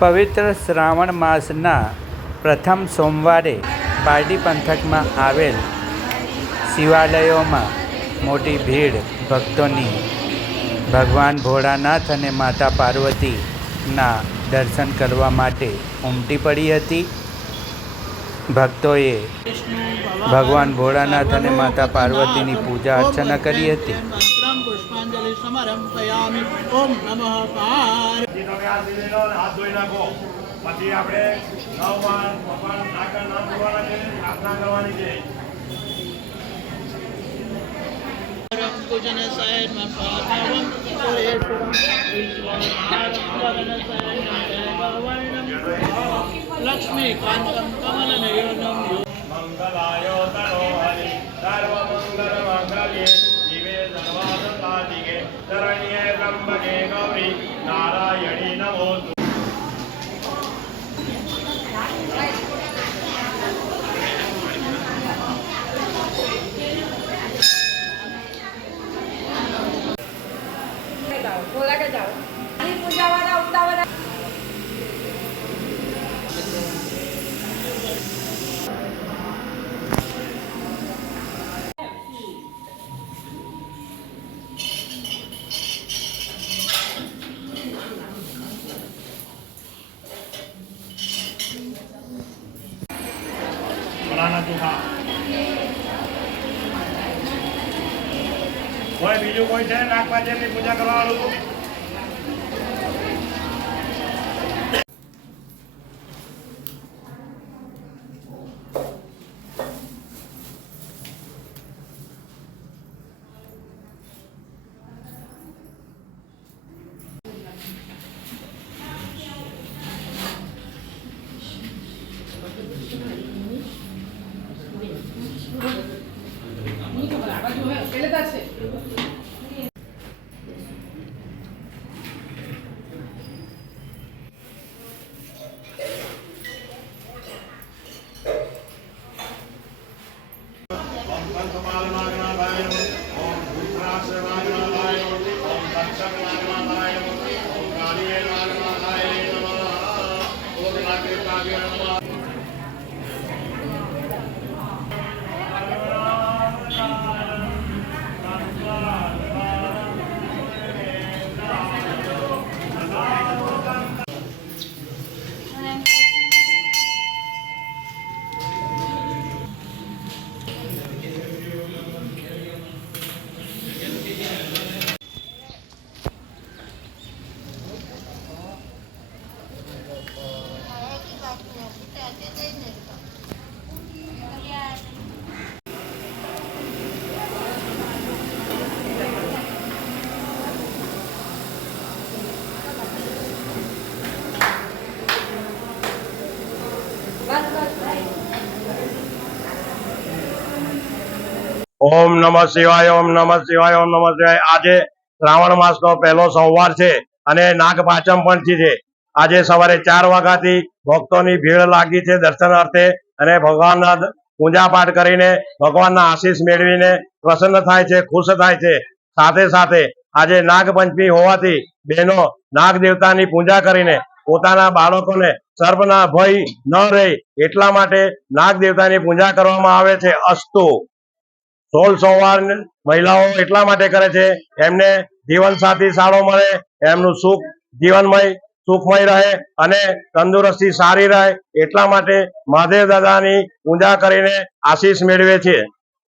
પવિત્ર શ્રાવણ માસના પ્રથમ સોમવારે પારડી પંથકમાં આવેલ શિવાલયોમાં મોટી ભીડ ભક્તોની ભગવાન ભોળાનાથ અને માતા પાર્વતીના દર્શન કરવા માટે ઉમટી પડી હતી। ભક્તોએ ભગવાન ભોળાનાથ અને માતા પાર્વતીની પૂજા અર્ચના કરી હતી। पुष्पांजलि समर्पयामि। ओम नमः पार्वती। हाथ धोई नाखो પછી આપણે નવમાં ભગવાન નાગના નામ બોલવાના છે, પ્રાર્થના કરવાની છે। पूजन सैन पावम पुरेश्वरम लक्ष्मी कांतम कमल नयनम મંગલાયો તનો હરિ સર્વ મંગલ મંગલ્યે જીવે સર્વાનંદાદિકે શરણ્યે ત્રંબકે ગૌરી નારાયણી નમોસ્તુ। बोला के जाओ पूजा वाला उतावला ભોળાનાથ ચોખા કોઈ બીજું કોઈ છે નાગપાંચમની પૂજા કરવા વાળું? ओम नमः शिवाय, ओम नमः शिवाय, ओम नमः शिवाय। આજે શ્રાવણ માસનો પહેલો સોમવાર છે અને નાગ પાંચમ પણ છે। આજે સવારે 4 વાગ્યાથી ભક્તોની ભીડ લાગી છે દર્શનાર્થે અને ભગવાનના પૂજા પાઠ કરીને ભગવાનના આશીષ મેળવીને પ્રસન્ન થાય છે, ખુશ થાય છે। સાથે સાથે આજે નાગપંચમી હોવાથી બહેનો નાગ દેવતાની પૂજા કરીને પોતાના બાળકોને સર્પના ભય ન રહે એટલા માટે નાગ દેવતાની પૂજા કરવામાં આવે છે। અસ્તુ 16 સોમવાર મહિલાઓ એટલા માટે કરે છે એમને જીવન સાથી સારો મળે, એમનું સુખ જીવનમય સુખમય રહે અને તંદુરસ્તી સારી રહે એટલા માટે મહાદેવ દાદાની પૂજા કરીને આશીષ મેળવે છે।